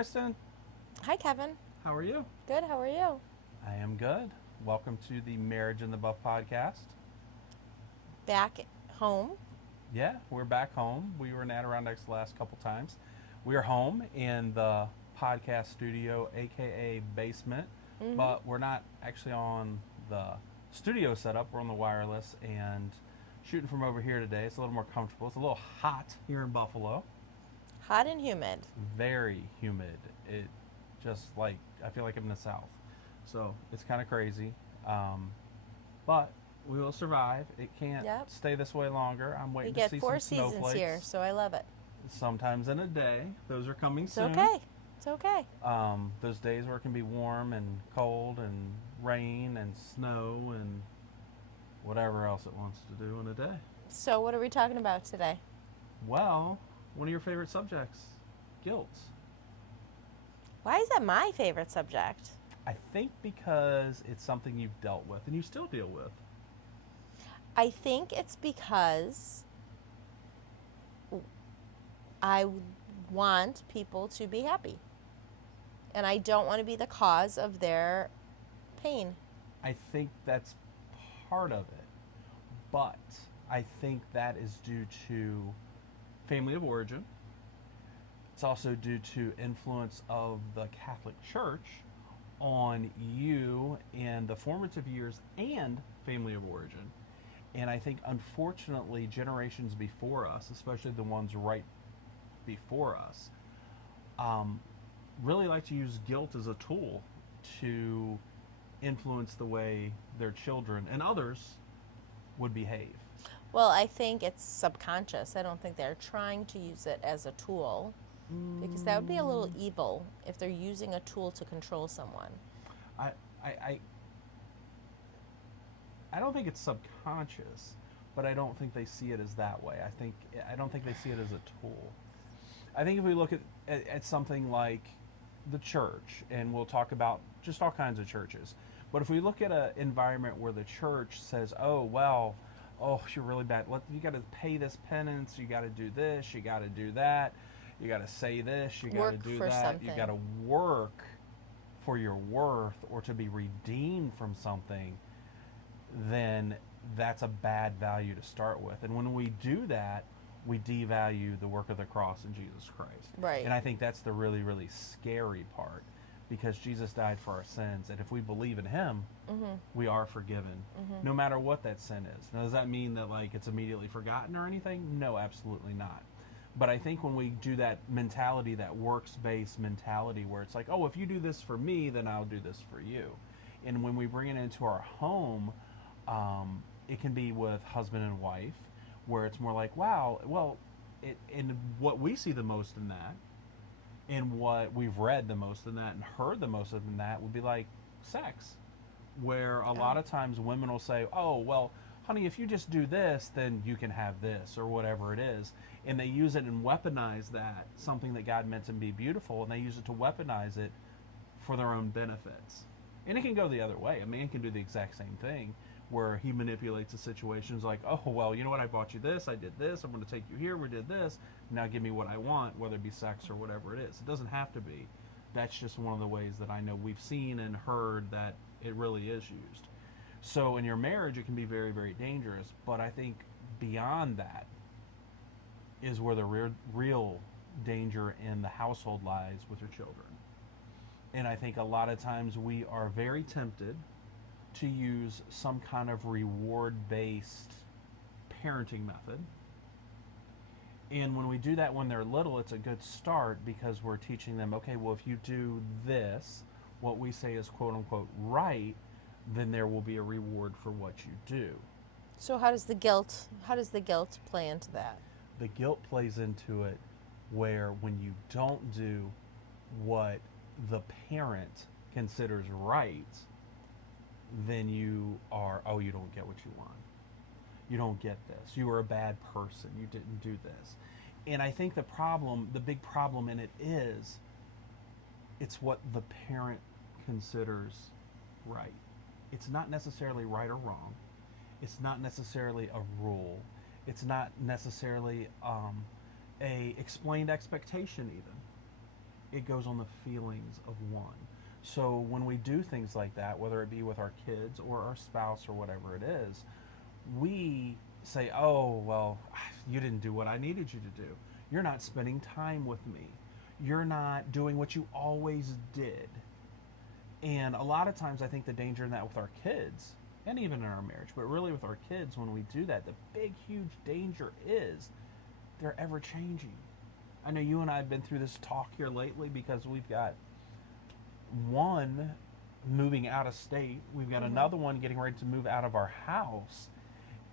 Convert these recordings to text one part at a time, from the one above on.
Kristen. Hi, Kevin. How are you? Good. How are you? I am good. Welcome to the Marriage in the Buff podcast. Back home. Yeah, we're back home. We were in Adirondacks the last couple times. We are home in the podcast studio, aka basement, Mm-hmm. but we're not actually on the studio setup. We're on the wireless and shooting from over here today. It's a little more comfortable. It's a little hot here in Buffalo. Hot and humid. Very humid. It just like I feel like I'm in the South, so it's kind of crazy. Um, but we will survive. It can't Yep. stay this way longer. I'm We waiting to get see some 4 seasons here, snowflakes. so I love it. Sometimes in a day. Those are coming It's soon. okay. It's okay. Those days where it can be warm and cold and rain and snow and whatever else it wants to do in a day. So, what are we talking about today? Well, one of your favorite subjects, guilt. Why is that my favorite subject? I think because it's something you've dealt with and you still deal with. I think it's because I want people to be happy. And I don't want to be the cause of their pain. I think that's part of it. But I think that is due to family of origin. It's also due to influence of the Catholic Church on you in the formative years and family of origin. And I think, unfortunately, generations before us, especially the ones right before us, um, really like to use guilt as a tool to influence the way their children and others would behave. Well, I think it's subconscious. I don't think they're trying to use it as a tool because that would be a little evil if they're using a tool to control someone. I, I, I, I don't think it's subconscious, but I don't think they see it as that way. I don't think they see it as a tool. I think if we look at something like the church, and we'll talk about just all kinds of churches, but if we look at an environment where the church says, "Oh well, oh you're really bad. You got to pay this penance. You got to do this. You got to do that. You got to say this. You got to Work do for that. You got something. to work for your worth or to be redeemed from something," then that's a bad value to start with. And when we do that, we devalue the work of the cross in Jesus Christ. Right. And I think that's the really, really scary part because Jesus died for our sins. And if we believe in Him, we are forgiven, no matter what that sin is. Now, does that mean that like it's immediately forgotten or anything? No, absolutely not. But I think when we do that mentality, that works based mentality, where it's like, oh, if you do this for me, then I'll do this for you. And when we bring it into our home, it can be with husband and wife, where it's more like, wow, well, and what we see the most in that, and what we've read the most in that, and heard the most in that, would be like sex, where a lot of times women will say, oh, well, honey, if you just do this, then you can have this, or whatever it is. And they use it and weaponize that, something that God meant to be beautiful, and they use it to weaponize it for their own benefits. And it can go the other way. A man can do the exact same thing where he manipulates the situations like, oh, well, you know what? I bought you this. I did this. I'm going to take you here. We did this. Now give me what I want, whether it be sex or whatever it is. It doesn't have to be. That's just one of the ways that I know we've seen and heard that it really is used. So in your marriage, it can be very, very dangerous. But I think beyond that is where the real danger in the household lies with your children. And I think a lot of times we are very tempted to use some kind of reward based parenting method. And when we do that when they're little, it's a good start because we're teaching them, okay, well, if you do this, what we say is quote unquote right, then there will be a reward for what you do. So how does the guilt play into that? The guilt plays into it where when you don't do what the parent considers right, then you are, oh, you don't get what you want. You don't get this. You were a bad person. You didn't do this. And I think the big problem in it is, it's what the parent considers right. It's not necessarily right or wrong. It's not necessarily a rule. It's not necessarily a explained expectation even. it goes on the feelings of one. So when we do things like that, whether it be with our kids or our spouse or whatever it is, we say, oh, well, you didn't do what I needed you to do. You're not spending time with me. You're not doing what you always did. And a lot of times I think the danger in that with our kids, and even in our marriage, but really with our kids, when we do that, the big, huge danger is they're ever changing. I know you and I have been through this talk here lately because we've got one moving out of state. We've got another one getting ready to move out of our house.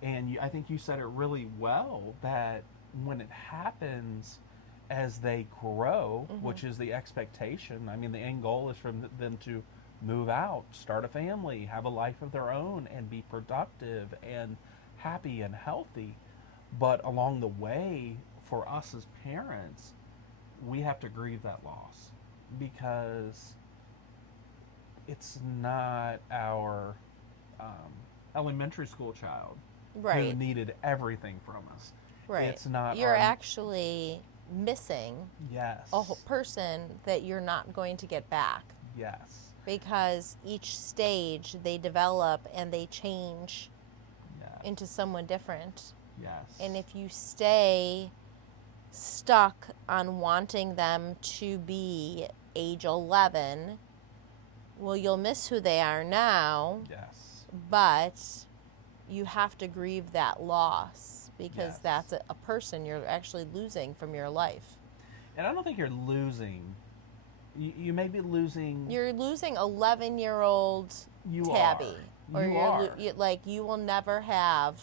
And I think you said it really well that when it happens as they grow, which is the expectation, I mean, the end goal is for them to move out, start a family, have a life of their own, and be productive and happy and healthy. But along the way, for us as parents, we have to grieve that loss because it's not our elementary school child who needed everything from us. Right. It's not. You're actually missing yes. a whole person that you're not going to get back. Yes. Because each stage they develop and they change into someone different. Yes. And if you stay stuck on wanting them to be age 11, well, you'll miss who they are now. Yes. But you have to grieve that loss because that's a person you're actually losing from your life. And I don't think you're losing. You may be losing. You're losing 11-year-old Tabby. Or you are. Like, you will never have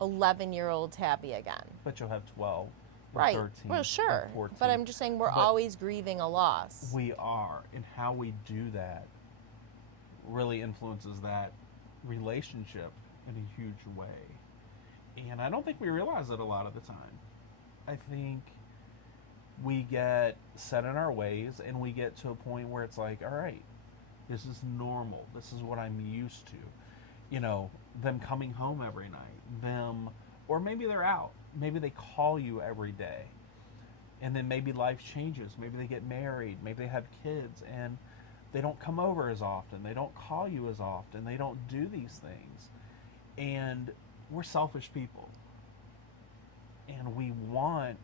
11-year-old Tabby again. But you'll have 12. Right. 13, well, sure. 14. But I'm just saying we're always grieving a loss. We are. And how we do that really influences that relationship in a huge way. And I don't think we realize it a lot of the time. I think we get set in our ways and we get to a point where it's like, all right, this is normal. This is what I'm used to. You know, them coming home every night, or maybe they're out. Maybe they call you every day. And then maybe life changes. Maybe they get married. Maybe they have kids and they don't come over as often. They don't call you as often. They don't do these things. And we're selfish people. And we want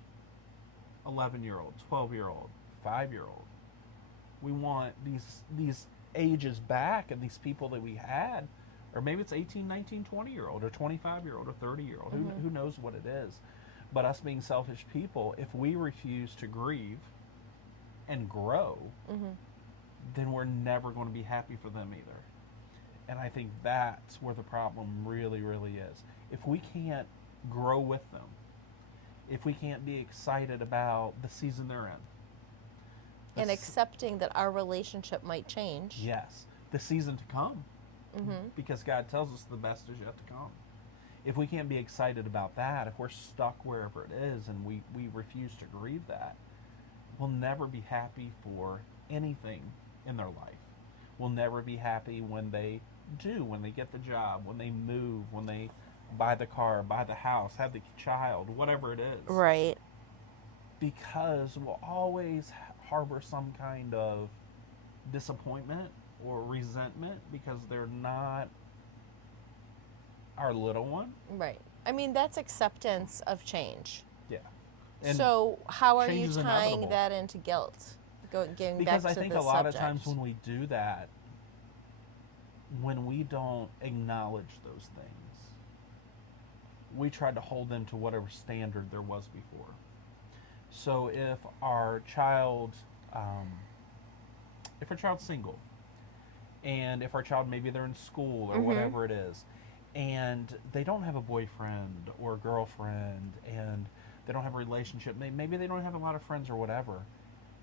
11-year-old, 12-year-old, 5-year-old. We want these ages back and these people that we had. Or maybe it's 18, 19, 20-year-old or 25-year-old or 30-year-old. Who knows what it is. But us being selfish people, if we refuse to grieve and grow, then we're never going to be happy for them either. And I think that's where the problem really, really is. If we can't grow with them, if we can't be excited about the season they're in. And accepting that our relationship might change. Yes. The season to come. Because God tells us the best is yet to come. If we can't be excited about that, if we're stuck wherever it is and we refuse to grieve that, we'll never be happy for anything in their life. We'll never be happy when they get the job, when they move, when they buy the car, buy the house, have the child, whatever it is. Right. Because we'll always harbor some kind of disappointment or resentment because they're not our little one. Right. I mean, that's acceptance of change. Yeah. And so how are you tying inevitable. that into guilt? Getting because back I to think the a lot subject. of times when we do that, when we don't acknowledge those things, we try to hold them to whatever standard there was before. So if our child's single, and if our child, maybe they're in school or whatever it is, and they don't have a boyfriend or a girlfriend, and they don't have a relationship, maybe they don't have a lot of friends or whatever,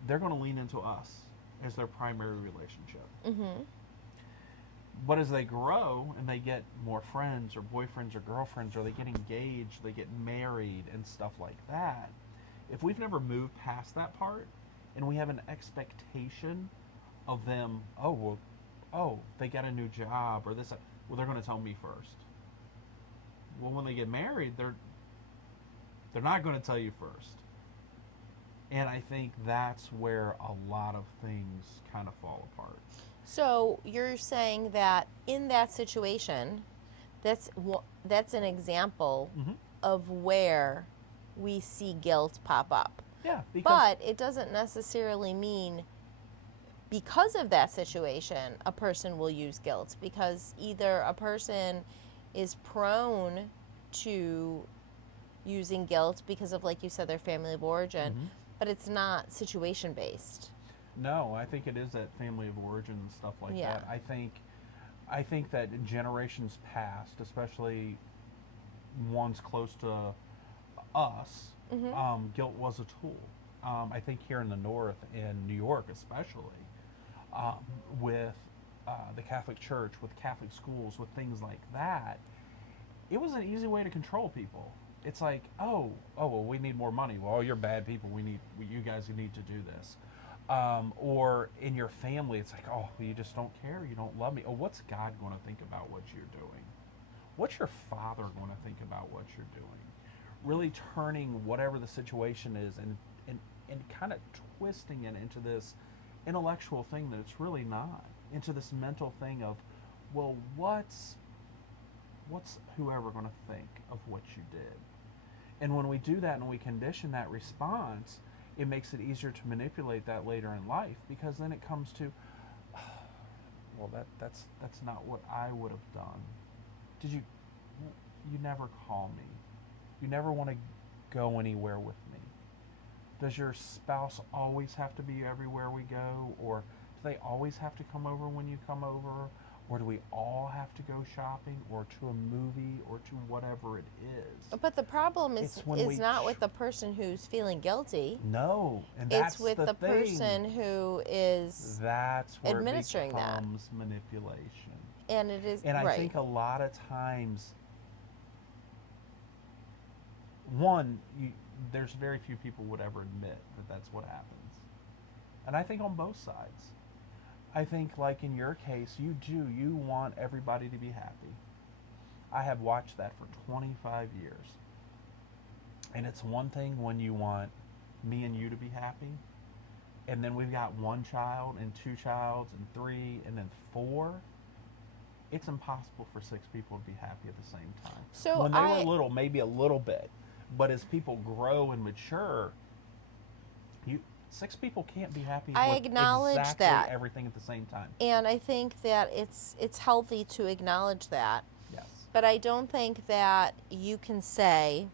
they're going to lean into us as their primary relationship. But as they grow and they get more friends or boyfriends or girlfriends, or they get engaged, they get married and stuff like that, if we've never moved past that part and we have an expectation of them, they got a new job or this, well, they're going to tell me first. Well, when they get married, they're not going to tell you first. And I think that's where a lot of things kind of fall apart. So you're saying that in that situation, that's an example Mm-hmm. of where we see guilt pop up. Yeah, because But it doesn't necessarily mean because of that situation a person will use guilt, because either a person is prone to using guilt because of, like you said, their family of origin, Mhm. but it's not situation based. No, I think it is that family of origin and stuff like Yeah. that. I think that in generations past, especially ones close to us, guilt was a tool. I think here in the North, in New York especially, um, with the Catholic Church, with Catholic schools, with things like that, it was an easy way to control people. It's like, well, we need more money. Well, you're bad people. You guys need to do this. Or in your family, it's like, oh, you just don't care. You don't love me. Oh, what's God going to think about what you're doing? What's your father going to think about what you're doing? Really turning whatever the situation is and kind of twisting it into this intellectual thing that it's really not. Into this mental thing of, well, what's whoever going to think of what you did? And when we do that and we condition that response, it makes it easier to manipulate that later in life, because then it comes to, well, that's not what I would have done. Did you never call me? You never want to go anywhere with me. Does your spouse always have to be everywhere we go, or do they always have to come over when you come over? Or do we all have to go shopping or to a movie or to whatever it is? But the problem It's is when we not with the person who's feeling guilty. No, and It's that's with the thing. person who is That's where administering it that. becomes manipulation. And it is And I right. think a lot of times, one, there's very few people would ever admit that that's what happens. And I think on both sides. I think, like in your case, you want everybody to be happy. I have watched that for 25 years. And it's one thing when you want me and you to be happy, and then we've got one child and two childs and three and then four. It's impossible for six people to be happy at the same time. So when they were little, maybe a little bit, but as people grow and mature, six people can't be happy I with acknowledge exactly that. everything at the same time. And I think that it's healthy to acknowledge that. Yes. But I don't think that you can say,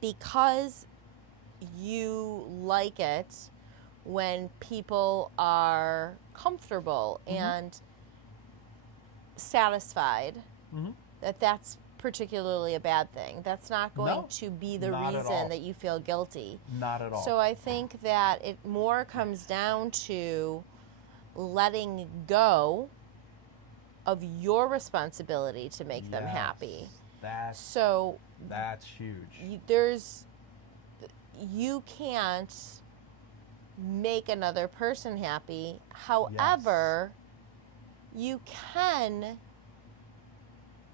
because you like it when people are comfortable and satisfied, that's particularly a bad thing. That's not going to be the reason that you feel guilty. Not at all. So I think that it more comes down to letting go of your responsibility to make them happy. That's huge. You can't make another person happy. However, you can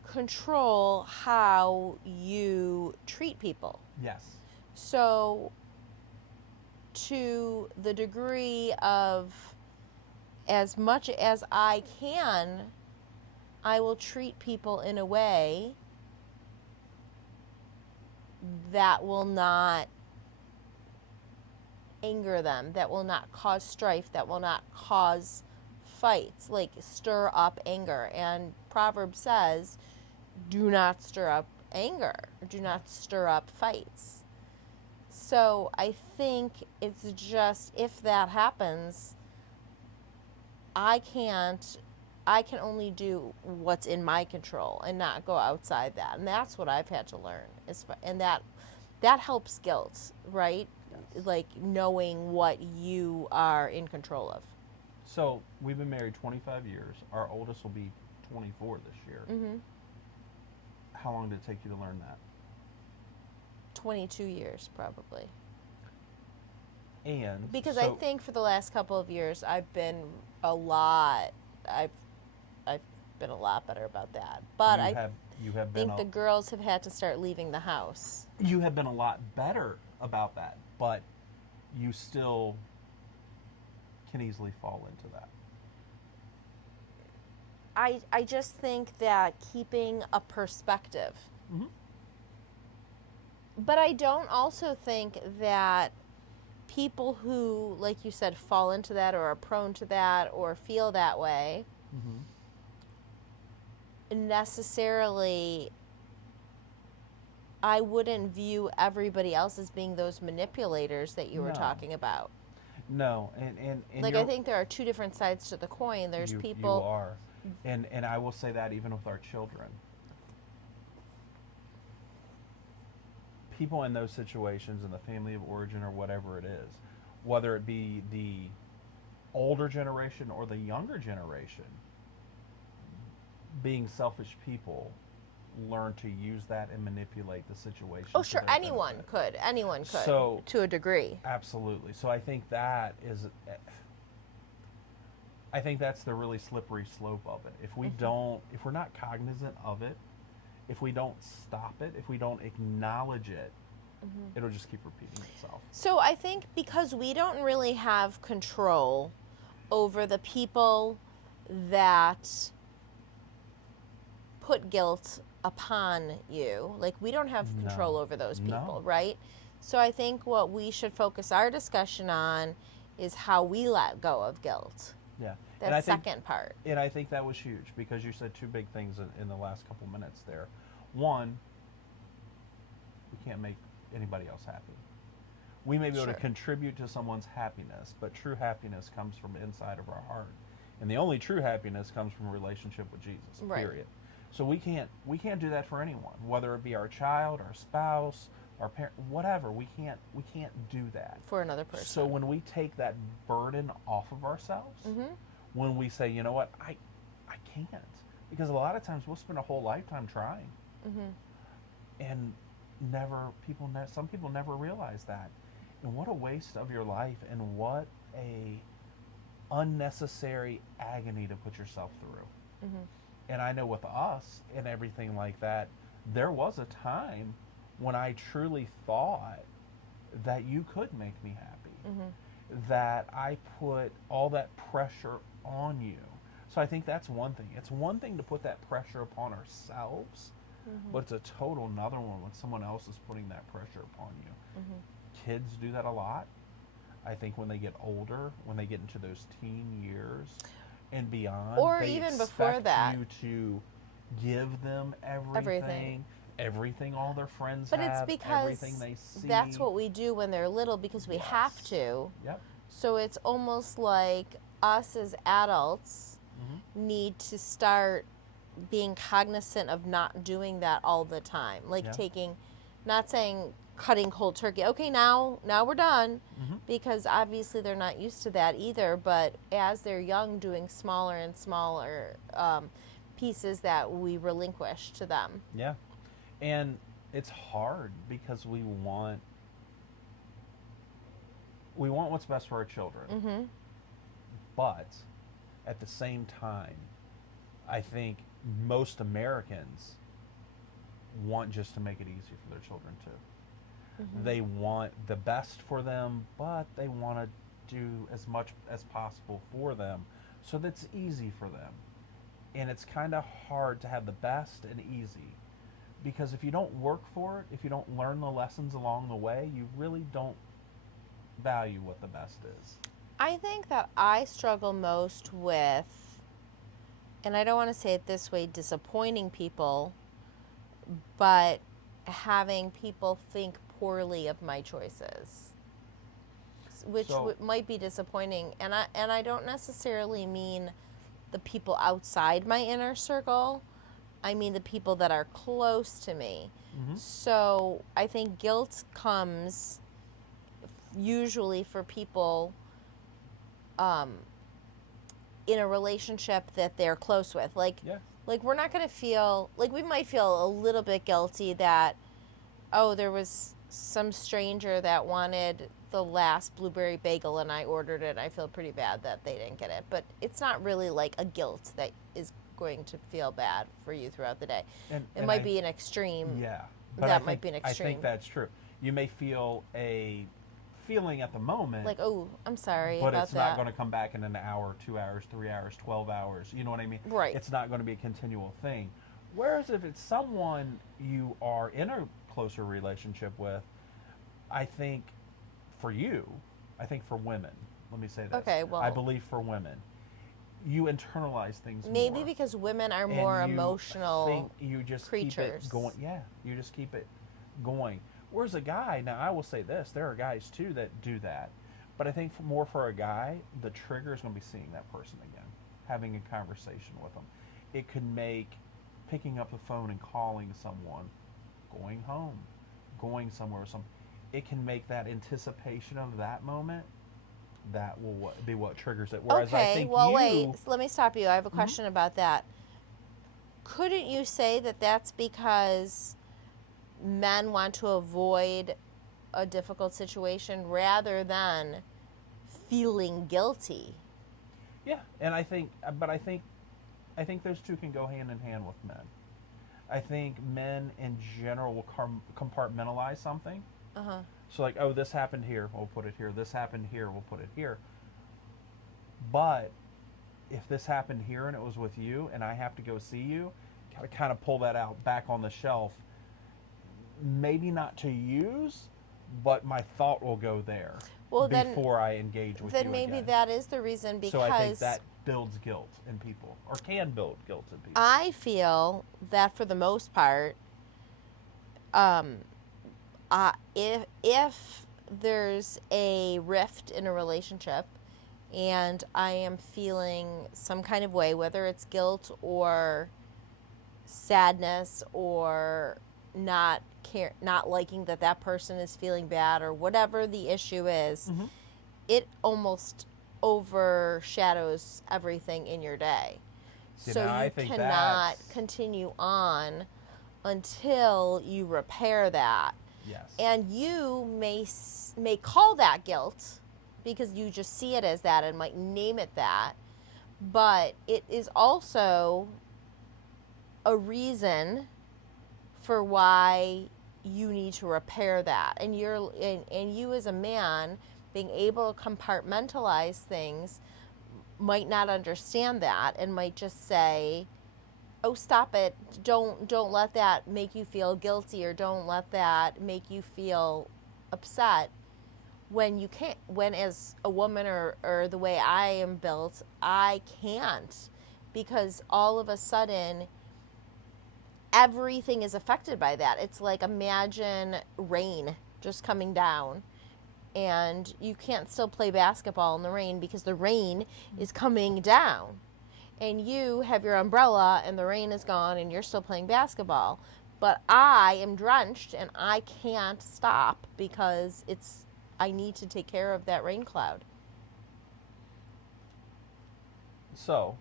control how you treat people. Yes. So, to the degree of, as much as I can, I will treat people in a way that will not anger them, that will not cause strife, that will not cause fights, like stir up anger. And Proverbs says, do not stir up anger, do not stir up fights. So I think it's just, if that happens, I can only do what's in my control and not go outside that. And that's what I've had to learn. And that helps guilt, right? Yes. Like knowing what you are in control of. So we've been married 25 years. Our oldest will be 24 this year. Mm-hmm. How long did it take you to learn that? 22 years, probably. And because I think for the last couple of years I've been a lot better about that. But you have think the girls have had to start leaving the house. You have been a lot better about that, but you still can easily fall into that. I just think that keeping a perspective. Mm-hmm. But I don't also think that people who, like you said, fall into that or are prone to that or feel that way Mm-hmm. necessarily, I wouldn't view everybody else as being those manipulators that you were No. talking about. No, and Like, I think there are two different sides to the coin. There's you people. are, and I will say that even with our children, people in those situations in the family of origin or whatever it is, whether it be the older generation or the younger generation, being selfish people learn to use that and manipulate the situation. Oh, to sure, their anyone benefit. could. Anyone could, So- to a degree. Absolutely. So I think that is, I think that's the really slippery slope of it. If we don't, if we're not cognizant of it, if we don't stop it, if we don't acknowledge it, it'll just keep repeating itself. So I think because we don't really have control over the people that put guilt upon you, like we don't have control No. over those No. people, right? So I think what we should focus our discussion on is how we let go of guilt. Yeah. That and I think, second part. And I think that was huge because you said two big things in the last couple minutes there. One, we can't make anybody else happy. We may be able Sure. to contribute to someone's happiness, but true happiness comes from inside of our heart. And the only true happiness comes from a relationship with Jesus, Right. period. So we can't do that for anyone, whether it be our child, our spouse, our parent, whatever. We can't do that. For another person. So when we take that burden off of ourselves, Mm-hmm. when we say, you know what, I can't, because a lot of times we'll spend a whole lifetime trying, Mm-hmm. and some people never realize that, and what a waste of your life, and what a unnecessary agony to put yourself through. Mm-hmm. And I know with us and everything like that, there was a time when I truly thought that you could make me happy, Mm-hmm. that I put all that pressure on you. So I think that's one thing. It's one thing to put that pressure upon ourselves, Mm-hmm. but it's a total another one when someone else is putting that pressure upon you. Mm-hmm. Kids do that a lot. I think when they get older, when they get into those teen years and beyond, Or they even before expect that. you to give them everything all their friends But have, it's because everything they see. that's what we do when they're little because we have Yes. to. Yep. So it's almost like us as adults Mm-hmm. need to start being cognizant of not doing that all the time. Like Yeah. not saying cutting cold turkey. Okay, now we're done, Mm-hmm. because obviously they're not used to that either. But as they're young, doing smaller and smaller pieces that we relinquish to them. Yeah. And it's hard because we want what's best for our children. Mm-hmm. But at the same time, I think most Americans want just to make it easy for their children too. Mm-hmm. They want the best for them, but they want to do as much as possible for them so that's easy for them. And it's kind of hard to have the best and easy, because if you don't work for it, if you don't learn the lessons along the way, you really don't value what the best is. I think that I struggle most with, and I don't want to say it this way, disappointing people, but having people think poorly of my choices, which So- might be disappointing. And I don't necessarily mean the people outside my inner circle. I mean the people that are close to me. Mm-hmm. So I think guilt comes usually for people in a relationship that they're close with. Like we're not going to feel, like we might feel a little bit guilty that, oh, there was some stranger that wanted the last blueberry bagel and I ordered it. I feel pretty bad that they didn't get it. But it's not really like a guilt that is going to feel bad for you throughout the day. It might be an extreme. Yeah. But That might be an I extreme. think that's true. You may feel a feeling at the moment. Like, oh, I'm sorry but about it's not that. going to come back in an hour, 2 hours, 3 hours, 12 hours. You know what I mean? Right. It's not going to be a continual thing. Whereas if it's someone you are in a closer relationship with, I think for you, I think for women, let me say this. Okay, well, I believe for women, you internalize things maybe more. because women are And more you emotional think you just keep creatures. it going. Yeah, you just keep it going. Whereas a guy, now I will say this, there are guys too that do that. But I think more for a guy, the trigger is going to be seeing that person again, having a conversation with them. It could make picking up the phone and calling someone, going home, going somewhere or something. It can make that anticipation of that moment. That will be what triggers it. Whereas I Okay, think well, you, wait. So let me stop you. I have a question about that. Couldn't you say that that's because men want to avoid a difficult situation rather than feeling guilty? yeah, and I think those two can go hand in hand with men. I think men in general will compartmentalize something. Uh huh. So like, oh, this happened here, we'll put it here. This happened here, we'll put it here. But if this happened here and it was with you, and I have to go see you, gotta kind of pull that out back on the shelf. Maybe not to use, but my thought will go there Well, then, before I engage with you then maybe again. that is the reason because So I think that builds guilt in people, or can build guilt in people. I feel that for the most part, um, if there's a rift in a relationship and I am feeling some kind of way, whether it's guilt or sadness or not liking that person is feeling bad or whatever the issue is, Mm-hmm. it almost overshadows everything in your day. See, So now I you think cannot that's- continue on until you repair that. Yes. And you may call that guilt because you just see it as that and might name it that, but it is also a reason for why you need to repair that. And you as a man being able to compartmentalize things might not understand that and might just say, oh, stop it, don't let that make you feel guilty, or don't let that make you feel upset, when you can't, when as a woman or the way I am built, I can't, because all of a sudden everything is affected by that. It's like, imagine rain just coming down and you can't still play basketball in the rain because the rain is coming down. And you have your umbrella and the rain is gone and you're still playing basketball. But I am drenched and I can't stop because I need to take care of that rain cloud. So,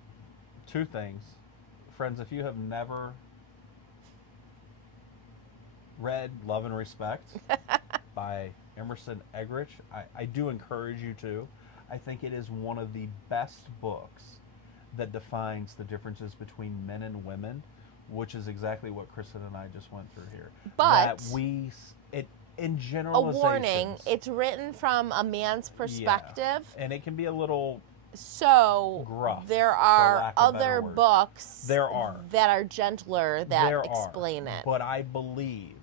two things. Friends, if you have never read Love and Respect by Emerson Eggerichs, I do encourage you to. I think it is one of the best books that defines the differences between men and women, which is exactly what Kristen and I just went through here. But in a generalizations, warning, it's written from a man's perspective. Yeah, and it can be a little So gruff, there for are lack of a better other word. books There are. that are gentler that There explain are, it. But I believe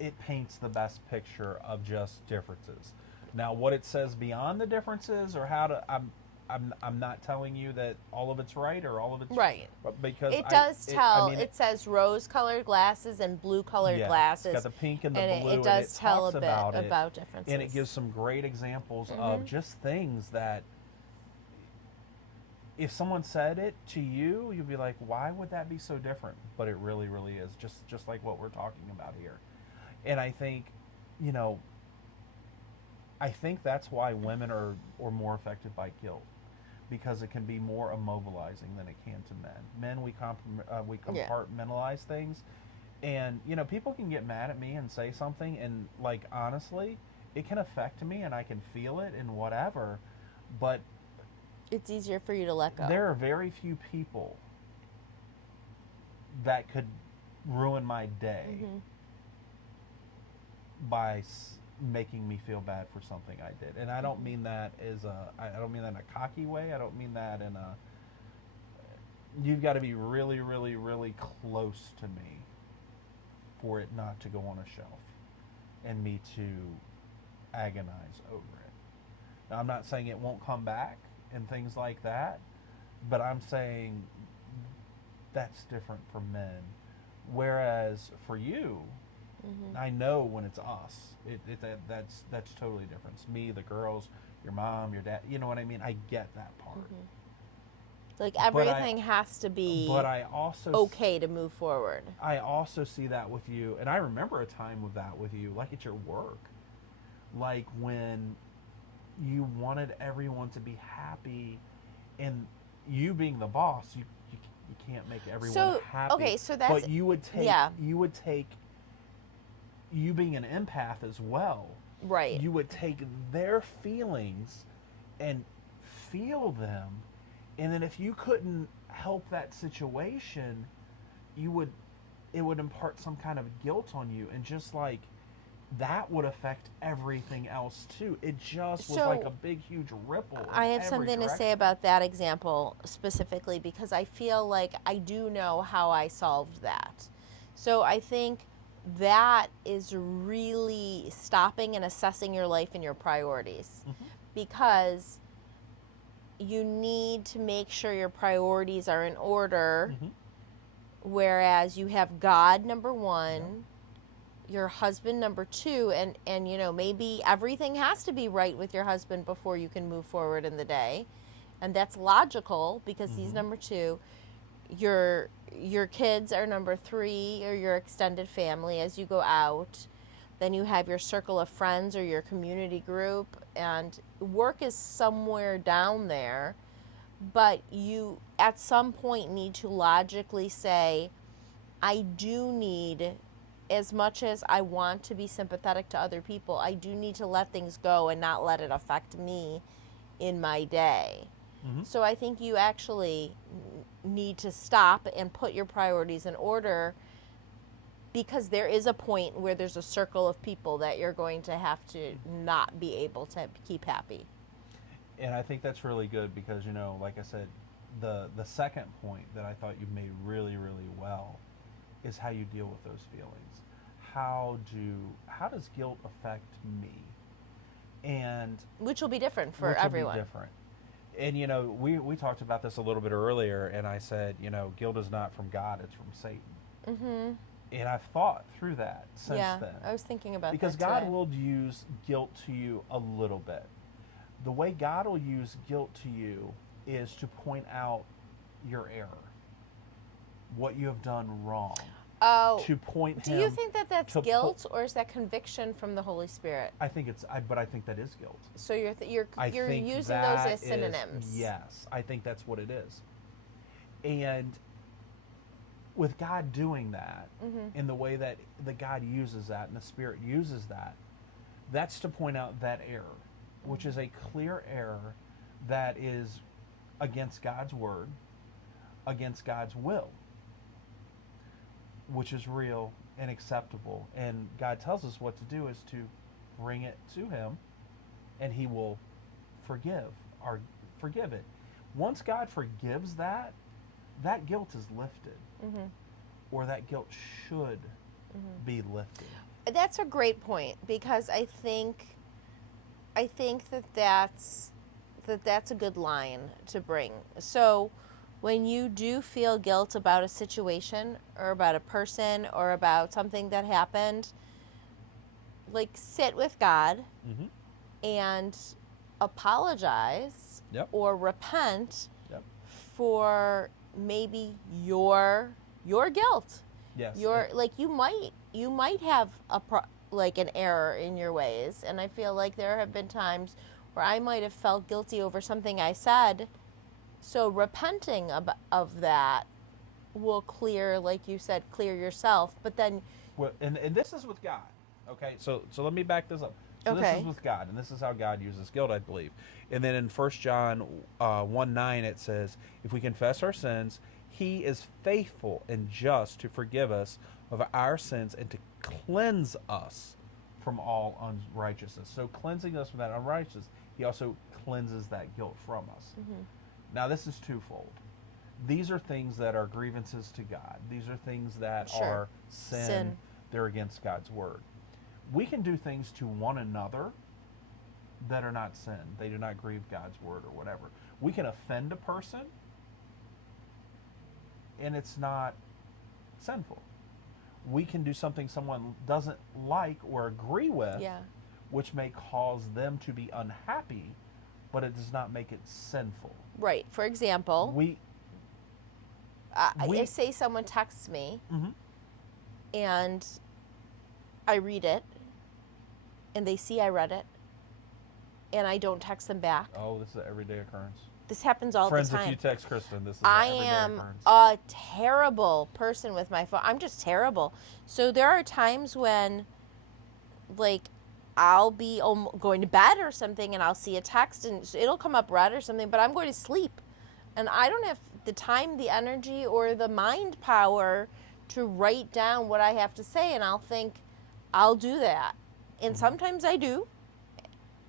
it paints the best picture of just differences. Now, what it says beyond the differences, or how to, I'm not telling you that all of it's right or all of it's Right. because It does tell. I mean, it says rose-colored glasses and blue-colored glasses. It's got the pink and the and blue, it does and it tell talks a bit about differences. and it gives some great examples of just things that if someone said it to you, you'd be like, why would that be so different? But it really, really is just like what we're talking about here. And I think, I think that's why women are more affected by guilt, because it can be more immobilizing than it can to men. Men, we compartmentalize things, and people can get mad at me and say something, and like honestly, it can affect me, and I can feel it and whatever, but it's easier for you to let go. there are very few people that could ruin my day by making me feel bad for something I did. And I don't mean that I don't mean that in a cocky way. I don't mean that in a, you've got to be really, really, really close to me for it not to go on a shelf and me to agonize over it. Now, I'm not saying it won't come back and things like that, but I'm saying that's different for men. Whereas for you, I know when it's us, that's totally different. It's me, the girls, your mom, your dad. You know what I mean? I get that part. Like everything has to be But I also okay to move forward. I also see that with you, and I remember a time with that with you, like at your work, like when you wanted everyone to be happy, and you being the boss, you can't make everyone happy. Okay, so that's, but you would take you being an empath as well. Right. You would take their feelings and feel them, and then if you couldn't help that situation, it would impart some kind of guilt on you, and just like that would affect everything else too. It just was like a big, huge ripple. I have something to say about that example specifically because I feel like I do know how I solved that. So I think that is really stopping and assessing your life and your priorities, because you need to make sure your priorities are in order, whereas you have God number one, your husband number two, and you know, maybe everything has to be right with your husband before you can move forward in the day, and that's logical because he's number two. Your kids are number three, or your extended family as you go out. Then you have your circle of friends or your community group, and work is somewhere down there, but you at some point need to logically say, I do need, as much as I want to be sympathetic to other people, I do need to let things go and not let it affect me in my day. So I think you actually need to stop and put your priorities in order, because there is a point where there's a circle of people that you're going to have to not be able to keep happy. And I think that's really good because, you know, like I said, the second point that I thought you made really, really well is how you deal with those feelings. How does guilt affect me? And which will be different for everyone. Be different. And you know, we talked about this a little bit earlier, and I said, you know, guilt is not from God; it's from Satan. And I've thought through that since then. I was thinking about because that God today. will use guilt to you a little bit. The way God will use guilt to you is to point out your error, what you have done wrong. Oh, to point do him you think that that's guilt, or is that conviction from the Holy Spirit? I think but I think that is guilt. So you're using those as synonyms. Yes, I think that's what it is. And with God doing that, in the way that God uses that and the Spirit uses that, that's to point out that error, which is a clear error that is against God's word, against God's will, which is real and acceptable. And God tells us what to do is to bring it to him, and he will forgive it. Once God forgives that guilt is lifted, or that guilt should be lifted. That's a great point, because I think that's a good line to bring. So when you do feel guilt about a situation or about a person or about something that happened, like sit with God and apologize or repent for maybe your guilt. Yes. Like you might have an error in your ways, and I feel like there have been times where I might have felt guilty over something I said. So repenting of that will clear, like you said, clear yourself. But then, and this is with God. Okay, so let me back this up. So this is with God, and this is how God uses guilt, I believe. And then in 1 John 1:9 it says, if we confess our sins, he is faithful and just to forgive us of our sins and to cleanse us from all unrighteousness. So cleansing us from that unrighteousness, he also cleanses that guilt from us. Mm-hmm. Now this is twofold. These are things that are grievances to God. These are things that Sure. are sin. They're against God's word. We can do things to one another that are not sin. They do not grieve God's word or whatever. We can offend a person and it's not sinful. We can do something someone doesn't like or agree with, Yeah. which may cause them to be unhappy, but it does not make it sinful. Right. For example, We if say someone texts me Mhm. and I read it and they see I read it and I don't text them back. Oh, this is an everyday occurrence. This happens all Friends, the time. if you text Kristen, this is I an everyday am occurrence. a terrible person with my phone. I'm just terrible. So there are times when, like, I'll be going to bed or something and I'll see a text and it'll come up read or something, but I'm going to sleep. And I don't have the time, the energy, or the mind power to write down what I have to say. And I'll think, I'll do that. And sometimes I do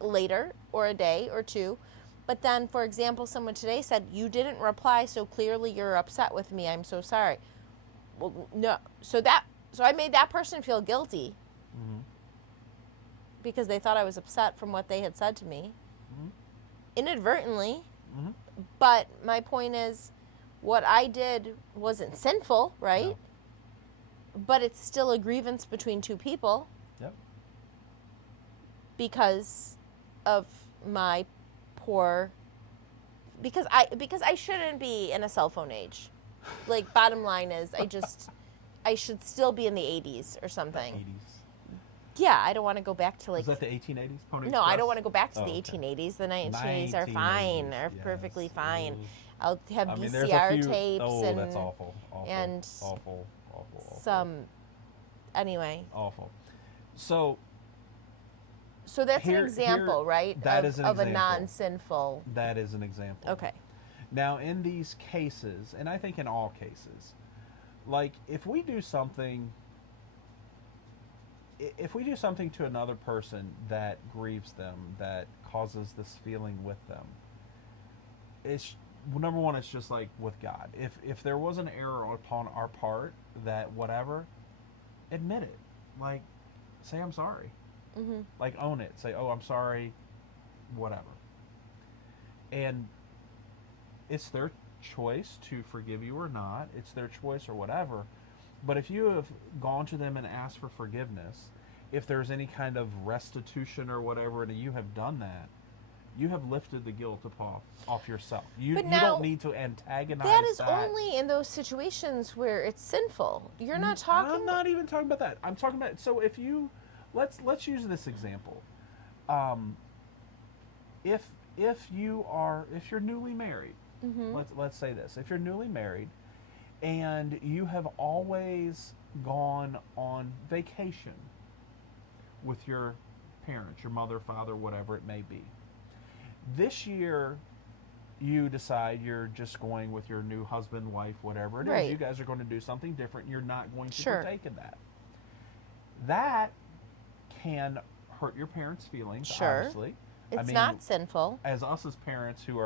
later or a day or two. But then, for example, someone today said, you didn't reply, so clearly you're upset with me. I'm so sorry. Well, no. So I made that person feel guilty Mhm. because they thought I was upset from what they had said to me Mhm. inadvertently. Mhm. But my point is, what I did wasn't sinful, right? But it's still a grievance between two people Yep. because of my poor because I shouldn't be in a cell phone age. Like, bottom line is I should still be in the 80s or something. 80s. Yeah, I don't want to go back to, like, Is that the 1880s? Pony no, I Express? don't want to go back to Oh, the okay. 1880s. The 1980s are fine. 1980s, Are yes. perfectly fine. Ooh. I'll have I mean, there's a VCR few. tapes Oh, and that's awful. Awful. and awful. some anyway. Awful. So So that's Here- an example, here- right? that of, is an of a example. non-sinful. that is an example. Okay. Now, in these cases, and I think in all cases, like if we do something to another person that grieves them, that causes this feeling with them, it's number one, it's just like with God. If there was an error upon our part, that whatever, admit it. Like, say I'm sorry. Mm-hmm. Like, own it. Say, oh, I'm sorry, whatever. And it's their choice to forgive you or not. It's their choice or whatever. But if you have gone to them and asked for forgiveness, if there's any kind of restitution or whatever, and you have done that, you have lifted the guilt off yourself. You But you now, don't need to antagonize that is only in those situations where it's sinful. You're not talking. I'm not even talking about that. I'm talking about, so if you let's use this example. If you're newly married, Mm-hmm. let's say this. If you're newly married and you have always gone on vacation with your parents, your mother, father, whatever it may be. This year you decide you're just going with your new husband, wife, whatever it is. Right. You guys are going to do something different. You're not going to Sure. partake in that. That can hurt your parents' feelings, Sure. obviously. It's I mean, not sinful. as us as parents who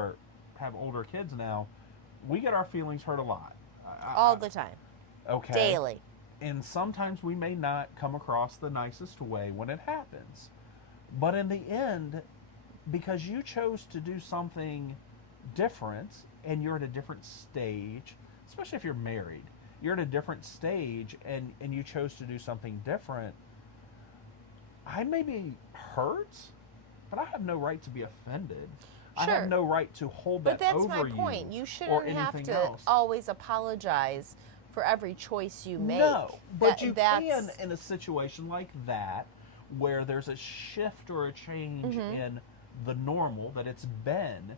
have older kids now, we get our feelings hurt a lot. All the time. Okay. Daily. And sometimes we may not come across the nicest way when it happens. But in the end, because you chose to do something different and you're at a different stage, especially if you're married, you're at a different stage and you chose to do something different, I may be hurt, but I have no right to be offended. I Sure. have no right to hold But that that's over my point. You or shouldn't have anything to else. always apologize for every choice you make. No, but you that's can in a situation like that where there's a shift or a change Mhm. in the normal that it's been.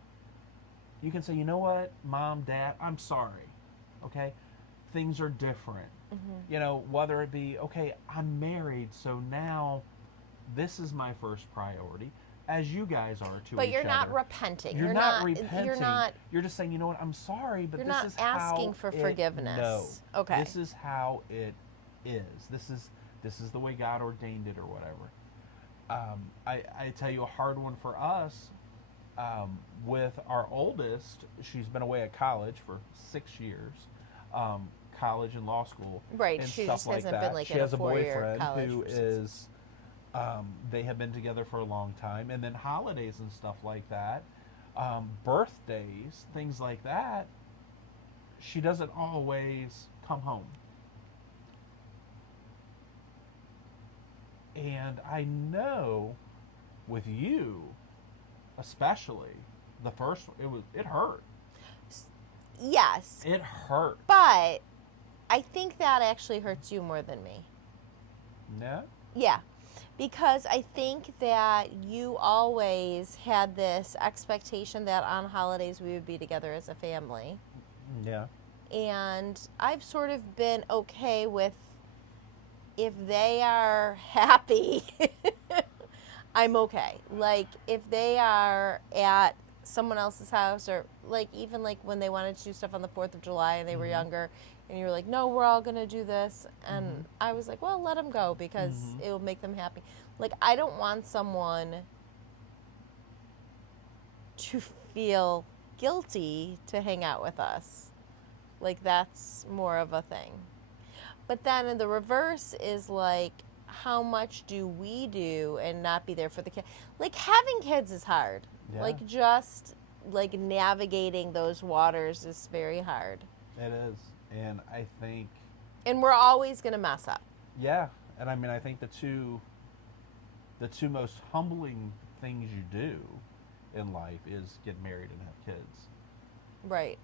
You can say, you know what, Mom, Dad, I'm sorry. Okay? Things are different. Mhm. You know, whether it be, okay, I'm married, so now this is my first priority, as you guys are to But each you're not other. repenting. You're not repenting. You're not. You're just saying, you know what, I'm sorry, but You're this not is how asking for it- forgiveness. No. Okay. This is how it is. This is the way God ordained it or whatever. I tell you a hard one for us. With our oldest, she's been away at college for 6 years, college and law school, Right. and She stuff just like hasn't that. been like She in a has a 4-year boyfriend college who for 6 is, they have been together for a long time, and then holidays and stuff like that, birthdays, things like that. She doesn't always come home. And I know with you, especially the first one, it hurt. Yes, It hurt. but I think that actually hurts you more than me. Yeah. Yeah, because I think that you always had this expectation that on holidays we would be together as a family. Yeah. And I've sort of been okay with if they are happy, I'm okay. Like if they are at someone else's house, or like even like when they wanted to do stuff on the 4th of July and they were younger, and you were like, no, we're all going to do this. And I was like, well, let them go because it will make them happy. Like I don't want someone to feel guilty to hang out with us. Like that's more of a thing. But then in the reverse is like, how much do we do and not be there for the kid? Like having kids is hard. Yeah. Like just like navigating those waters is very hard. It is. And I think, And we're always going to mess up. yeah. And I mean, I think the two most humbling things you do in life is get married and have kids. Right.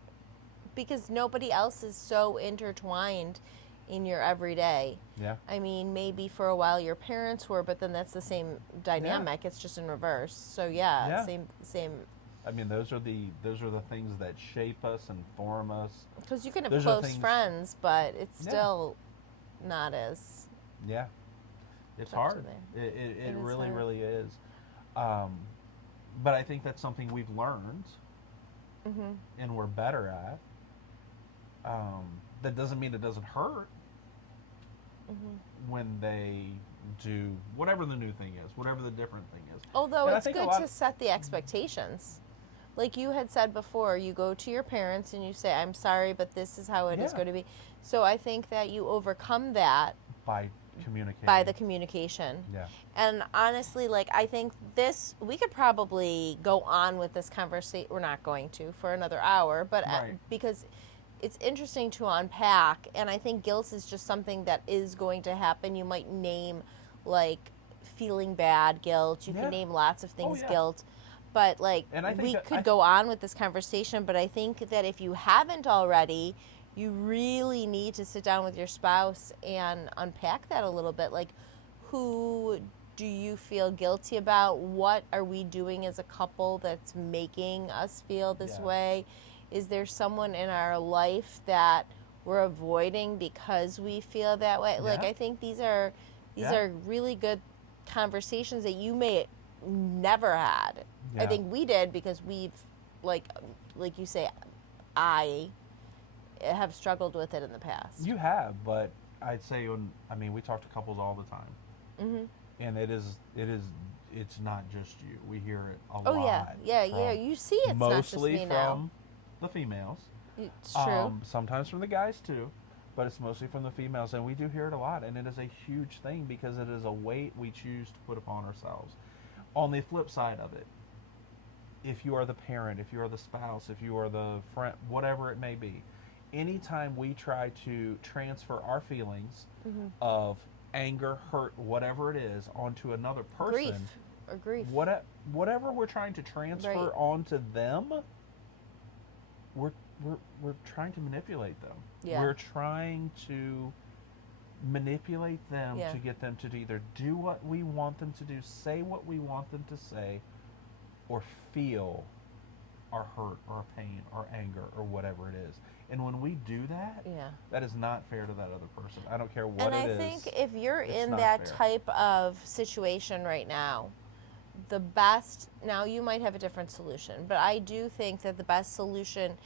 Because nobody else is so intertwined in your everyday. Yeah. I mean, maybe for a while your parents were, but then that's the same dynamic. It's just in reverse. So yeah. Same. I mean, those are the things that shape us and form us. Because you can have Those are close things- friends, but it's still not as. Yeah. It's It's up to hard. them. It It is really, hard. really is. But I think that's something we've learned Mm-hmm. and we're better at. That doesn't mean it doesn't hurt Mm-hmm. when they do whatever the new thing is, whatever the different thing is. Although And I it's think a good lot to set the expectations. Like you had said before, you go to your parents and you say, I'm sorry, but this is how it is Yeah. going to be. So I think that you overcome that By communicating. by the communication. Yeah. And honestly, like I think we could probably go on with this conversation. We're not going to for another hour, but Right. because it's interesting to unpack, and I think guilt is just something that is going to happen. You might name like feeling bad guilt. You Yeah. can name lots of things yeah. guilt. But like And I think we that- could go on with this conversation, but I think that if you haven't already, you really need to sit down with your spouse and unpack that a little bit. Like, who do you feel guilty about? What are we doing as a couple that's making us feel this Yeah. way? Is there someone in our life that we're avoiding because we feel that way? Like, Yeah. I think these are Yeah. really good conversations that you may never had. I Yeah. think we did because we've like you say, I have struggled with it in the past. You have, but I'd say we talk to couples all the time, Mm-hmm. and it's not just you. We hear it a Oh lot. yeah. from- You see, it's not just mostly me from now. the females. It's true. Sometimes from the guys too, but it's mostly from the females, and we do hear it a lot, and it is a huge thing because it is a weight we choose to put upon ourselves. On the flip side of it, if you are the parent, if you are the spouse, if you are the friend, whatever it may be, anytime we try to transfer our feelings Mm-hmm. of anger, hurt, whatever it is, onto another person, Grief. whatever we're trying to transfer Right. onto them, we're trying to manipulate them. Yeah. We're trying to manipulate them Yeah. to get them to either do what we want them to do, say what we want them to say, or feel our hurt or our pain or anger or whatever it is. And when we do that, Yeah. that is not fair to that other person. I don't care what And it I is. think if you're it's in not that fair. type of situation right now, the best, now you might have a different solution, but I do think that the best solution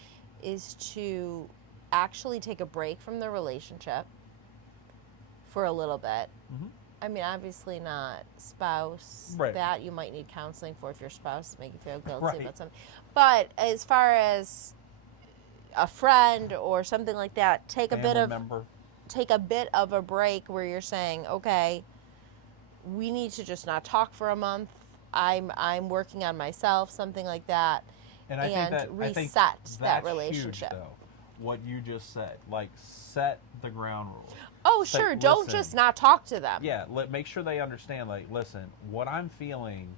is to actually take a break from the relationship for a little bit Mhm. I mean, obviously not spouse. Right. That you might need counseling for if your spouse is making you feel guilty Right. about something. But as far as a friend or something like that, take a Family member. bit of a break where you're saying, okay, we need to just not talk for a month. I'm working on myself, something like that, And I think that reset that that's relationship. huge, though. What you just said, like set the ground rules. Oh, Say, sure. Don't listen, just not talk to them. Yeah, make sure they understand. Like, listen, what I'm feeling,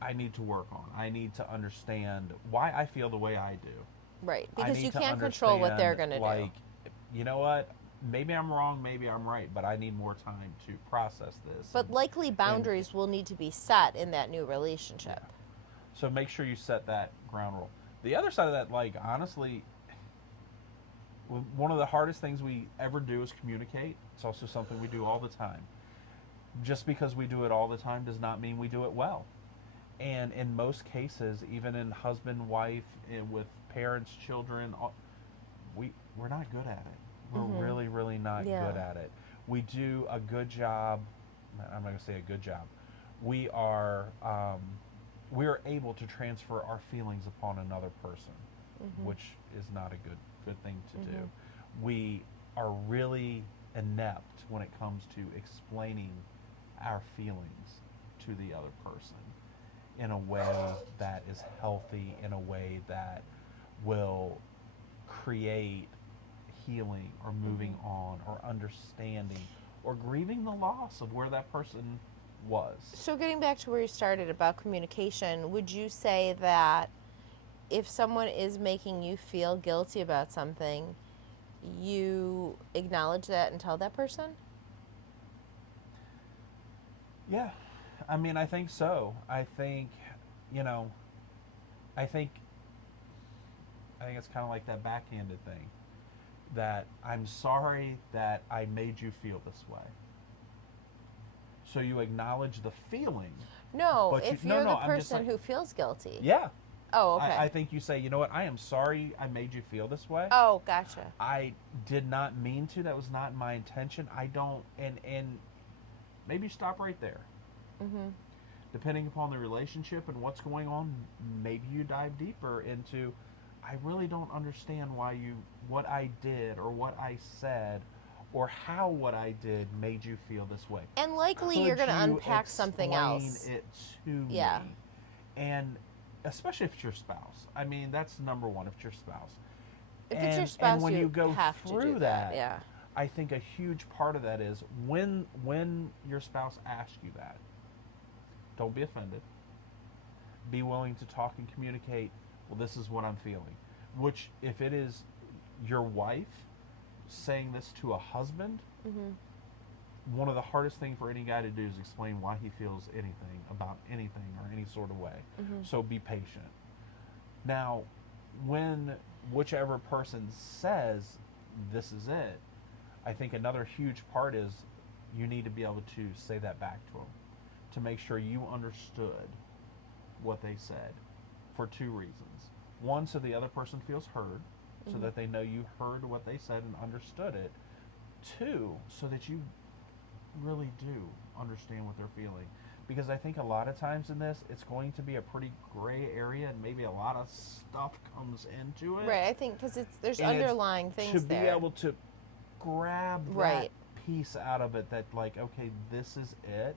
I need to work on. I need to understand why I feel the way I do. Right, I because need you to can't control what they're going to understand, do. like, you know what? Maybe I'm wrong, maybe I'm right, but I need more time to process this. But likely boundaries will need to be set in that new relationship. Yeah. So make sure you set that ground rule. The other side of that, like, honestly, one of the hardest things we ever do is communicate. It's also something we do all the time. Just because we do it all the time does not mean we do it well. And in most cases, even in husband, wife, with parents, children, we're not good at it. We're really, really not good at it. We do a good job. I'm not going to say a good job. We are able to transfer our feelings upon another person, which is not a good thing to do. We are really inept when it comes to explaining our feelings to the other person in a way that is healthy, in a way that will create healing or moving on or understanding or grieving the loss of where that person was. So getting back to where you started about communication, would you say that if someone is making you feel guilty about something, you acknowledge that and tell that person? Yeah. I mean, I think so. I think, I think it's kind of like that backhanded thing. That I'm sorry that I made you feel this way. So you acknowledge the feeling. No, if you're the person who feels guilty. Yeah. Oh, okay. I think you say, you know what, I am sorry I made you feel this way. Oh, gotcha. I did not mean to. That was not my intention. I don't, and maybe stop right there. Depending upon the relationship and what's going on, maybe you dive deeper into, I really don't understand what I did or what I said or how what I did made you feel this way. And likely you're going to unpack something else. Explain it to me. And especially if it's your spouse. I mean, that's number one, if it's your spouse. If it's your spouse, and when you go have through to do that. I think a huge part of that is when your spouse asks you that, don't be offended. Be willing to talk and communicate, well, this is what I'm feeling. Which, if it is your wife saying this to a husband, one of the hardest things for any guy to do is explain why he feels anything about anything or any sort of way. So be patient. Now, when whichever person says this is it, I think another huge part is you need to be able to say that back to them to make sure you understood what they said for two reasons. One, so the other person feels heard, so that they know you heard what they said and understood it. Two, so that you really do understand what they're feeling. Because I think a lot of times in this, it's going to be a pretty gray area and maybe a lot of stuff comes into it. Right, I think because there's underlying things there. To be able to grab that piece out of it that, like, okay, this is it.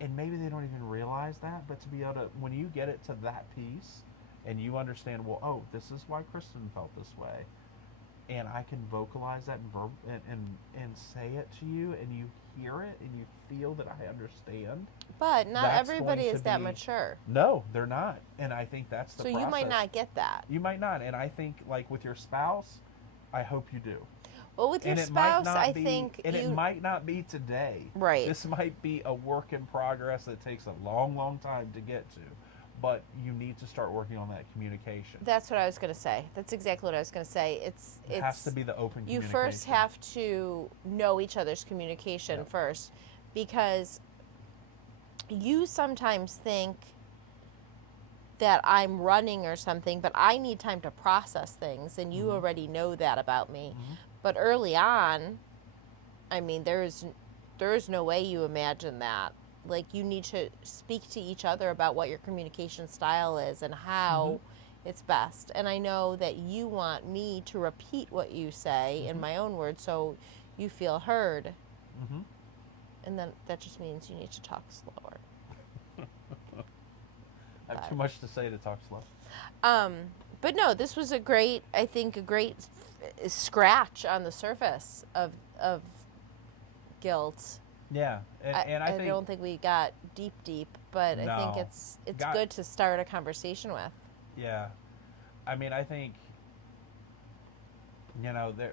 And maybe they don't even realize that, but to be able to, when you get it to that piece and you understand, well, oh, this is why Kristen felt this way. And I can vocalize that and say it to you, and you hear it, and you feel that I understand. But not everybody is that mature. No, they're not. And I think that's the process. So you might not get that. You might not. And I think, like, with your spouse, I hope you do. Well, with your spouse, I think it might not be today. Right. This might be a work in progress that takes a long, long time to get to. But you need to start working on that communication. That's what I was going to say. That's exactly what I was going to say. It has to be the open communication. You first have to know each other's communication first, because you sometimes think that I'm running or something, but I need time to process things, and you already know that about me. But early on, I mean, there is no way you imagine that. Like, you need to speak to each other about what your communication style is and how it's best. And I know that you want me to repeat what you say in my own words so you feel heard. Mm-hmm. And then that just means you need to talk slower. I have too much to say to talk slow. But no, this was a great scratch on the surface of guilt. Yeah, and I think, don't think we got deep, but I think No. it's Got- good to start a conversation with. yeah, I mean, I think, there,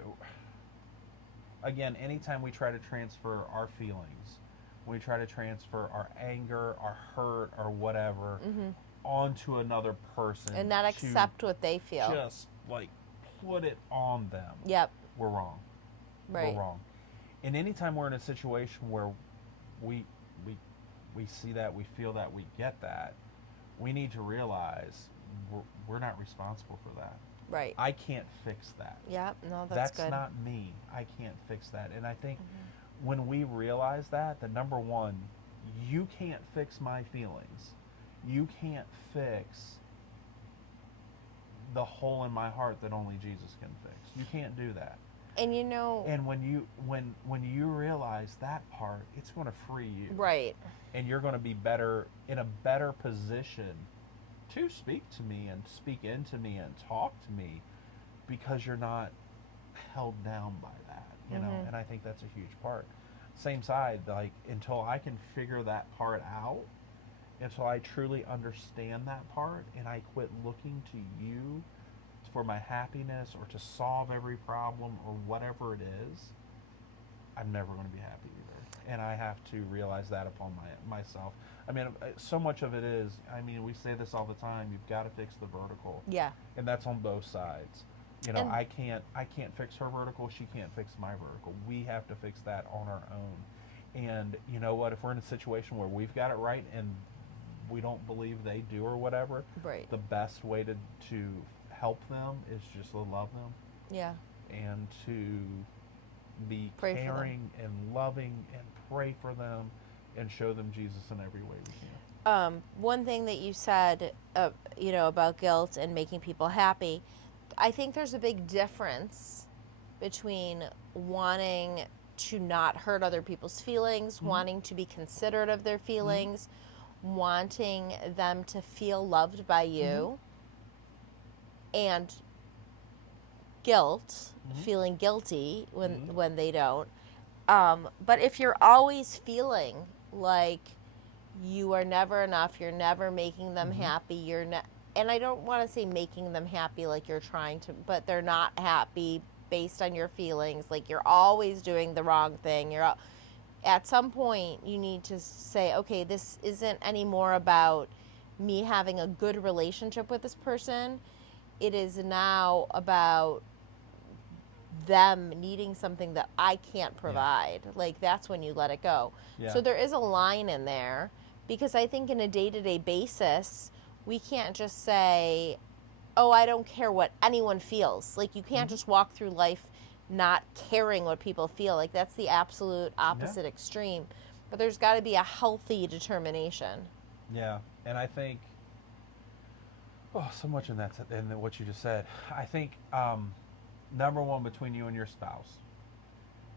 again, anytime we try to transfer our feelings, we try to transfer our anger, our hurt, or whatever onto another person And not to accept what they feel. just like put it on them. Yep. We're wrong. Right. We're wrong. And anytime we're in a situation where we see that, we feel that, we get that, we need to realize we're not responsible for that. Right. I can't fix that. Yep. No, that's good. Not me. I can't fix that. And I think when we realize that number one, you can't fix my feelings. You can't fix the hole in my heart that only Jesus can fix. You can't do that. And And when you realize that part, it's going to free you. right. And you're going to be in a better position to speak to me and speak into me and talk to me, because you're not held down by that, and I think that's a huge part. Same side, like, until I can figure that part out, until I truly understand that part, and I quit looking to you for my happiness or to solve every problem or whatever it is, I'm never going to be happy either. And I have to realize that upon myself. I mean, so much of it is, we say this all the time, you've got to fix the vertical. Yeah. And that's on both sides. And I can't fix her vertical, she can't fix my vertical. We have to fix that on our own. And you know what, if we're in a situation where we've got it right and we don't believe they do or whatever, Right. the best way to help them is just to love them Yeah. and to be Pray for them. caring and loving and pray for them and show them Jesus in every way we can. One thing that you said, about guilt and making people happy, I think there's a big difference between wanting to not hurt other people's feelings, wanting to be considerate of their feelings, wanting them to feel loved by you, and guilt, feeling guilty when they don't. But if you're always feeling like you are never enough, you're never making them happy, and I don't want to say making them happy like you're trying to, but they're not happy based on your feelings, like you're always doing the wrong thing. At some point you need to say, okay, this isn't anymore about me having a good relationship with this person. It is now about them needing something that I can't provide. Like, that's when you let it go. Yeah. So there is a line in there, because I think in a day-to-day basis, we can't just say, oh, I don't care what anyone feels. Like, you can't just walk through life not caring what people feel. Like, that's the absolute opposite extreme. But there's got to be a healthy determination. Yeah, and I think, so much in what you just said. I think, number one, between you and your spouse,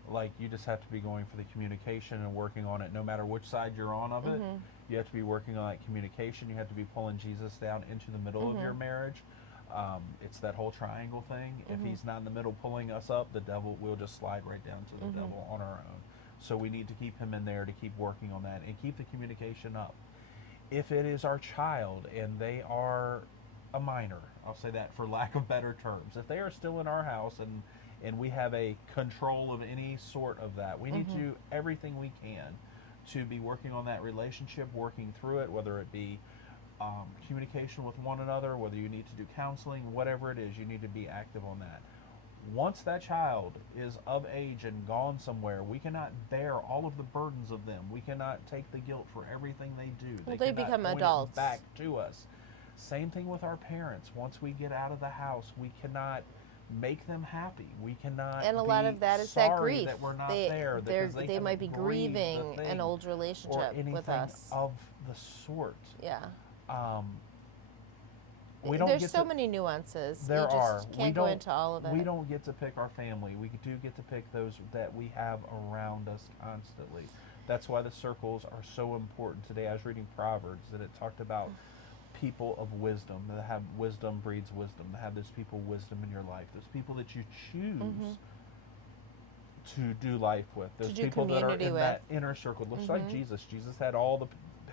like, you just have to be going for the communication and working on it, no matter which side you're on of it. You have to be working on that communication. You have to be pulling Jesus down into the middle of your marriage. It's that whole triangle thing. If he's not in the middle pulling us up, the devil will just slide right down to the devil on our own. So we need to keep him in there to keep working on that and keep the communication up. If it is our child and they are a minor, I'll say that for lack of better terms, if they are still in our house and we have a control of any sort of that, we need to do everything we can to be working on that relationship, working through it, whether it be communication with one another, whether you need to do counseling, whatever it is, you need to be active on that. Once that child is of age and gone somewhere, we cannot bear all of the burdens of them. We cannot take the guilt for everything they do. Well, they they cannot become point it adults. back to us. Same thing with our parents. Once we get out of the house, we cannot make them happy. We cannot And a be lot of that is sorry that grief. that we're not there because They haven't might be grieved the grieving thing an old or relationship anything with us. of the sort. Yeah. We don't There's get so to, many nuances. There you just are. can't go into all of it. We don't get to pick our family. We do get to pick those that we have around us constantly. That's why the circles are so important today. I was reading Proverbs and it talked about people of wisdom, that have wisdom breeds wisdom, that have those people wisdom in your life, those people that you choose to do life with, those do people that are community in with. that inner circle. Looks like Jesus. Jesus had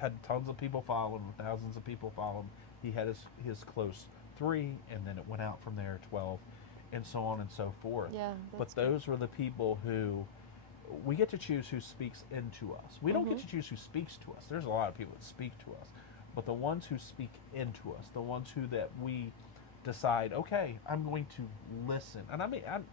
had tons of people follow him, thousands of people follow him. He had his close 3, and then it went out from there 12, and so on and so forth. Yeah, but those were the people who we get to choose who speaks into us. We don't get to choose who speaks to us. There's a lot of people that speak to us, but the ones who speak into us, the ones who that we decide, okay, I'm going to listen. And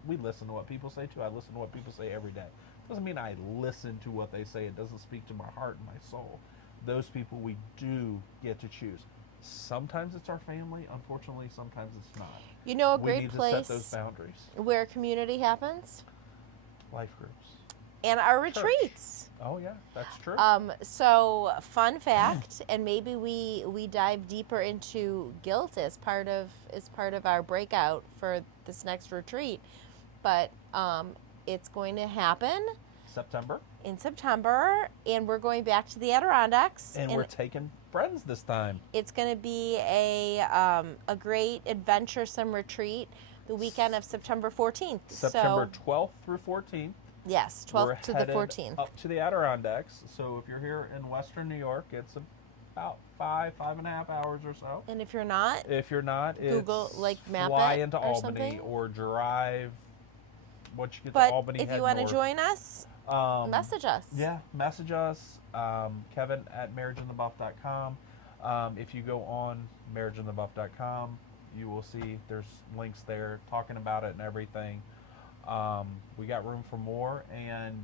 we listen to what people say too. I listen to what people say every day. Doesn't mean I listen to what they say. It doesn't speak to my heart and my soul. Those people we do get to choose. Sometimes it's our family. Unfortunately, sometimes it's not. You know, a we great need place to set those boundaries. where community happens? Life groups. And our Church. retreats. Oh yeah, that's true. So fun fact, and maybe we dive deeper into guilt as part of our breakout for this next retreat. But it's going to happen in September, and we're going back to the Adirondacks. And we're taking friends this time. It's going to be a great adventuresome retreat the weekend of September 14th. September 12th through 14th. Yes, 12th to the 14th. Up to the Adirondacks. So if you're here in Western New York, it's about 5.5 hours or so. And if you're not, Google, map fly it into or Albany something. or drive once you get But to Albany. if you want to join us, message us. Yeah, message us. Kevin at marriageinthebuff.com. If you go on marriageinthebuff.com, you will see there's links there talking about it and everything. We got room for more, and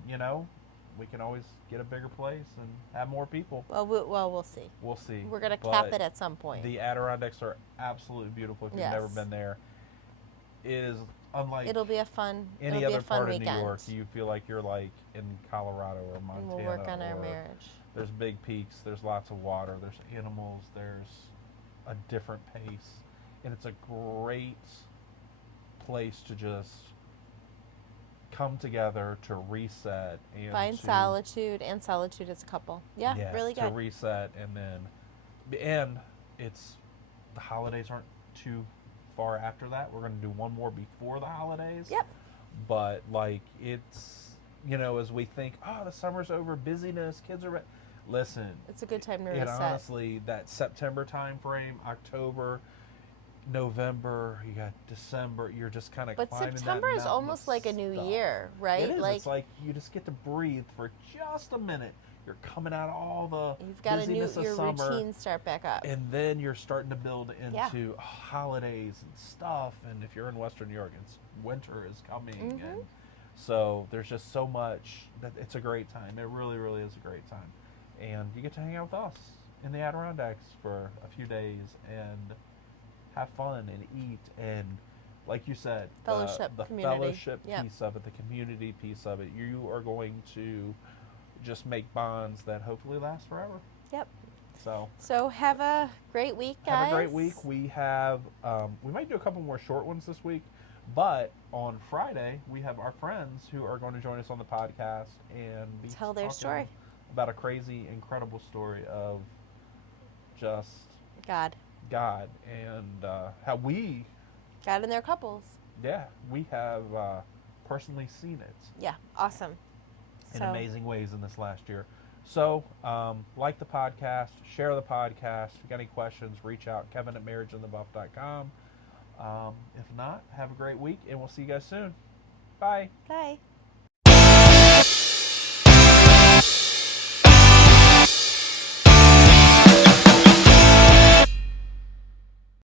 we can always get a bigger place and have more people. Well, we'll see. We'll see. We're gonna cap it at some point. The Adirondacks are absolutely beautiful. If you've never been there, it is unlike. It'll be a fun. Any other part weekend. of New York. You feel like you're like in Colorado or Montana. And we'll work on our marriage. There's big peaks. There's lots of water. There's animals. There's a different pace, and it's a great place to just come together to reset and find solitude as a couple. Yeah, really good. To reset, and it's the holidays aren't too far after that. We're going to do one more before the holidays. Yep. But it's as we think, the summer's over, busyness, kids are listen. It's a good time to and reset. honestly, that September time frame, October, November, you got December, you're just kind of climbing that September is almost like a new year, right? It is. It's like you just get to breathe for just a minute. You're coming out of all the You've got busyness your of summer, routines start back up. and then you're starting to build into holidays and stuff. And if you're in Western New York, winter is coming, and so there's just so much that it's a great time. It really, really is a great time, and you get to hang out with us in the Adirondacks for a few days and have fun and eat, and like you said, fellowship, the community. fellowship piece of it, the community piece of it. You are going to just make bonds that hopefully last forever. Yep. So have a great week, guys. Have a great week. We have we might do a couple more short ones this week, but on Friday we have our friends who are going to join us on the podcast and tell their story about a crazy, incredible story of just God and how we God and their couples. Yeah, we have personally seen it. Yeah, awesome. In amazing ways in this last year. So, like the podcast, share the podcast. If you got any questions, reach out, Kevin at marriageinthebuff.com. If not, have a great week, and we'll see you guys soon. Bye. Bye.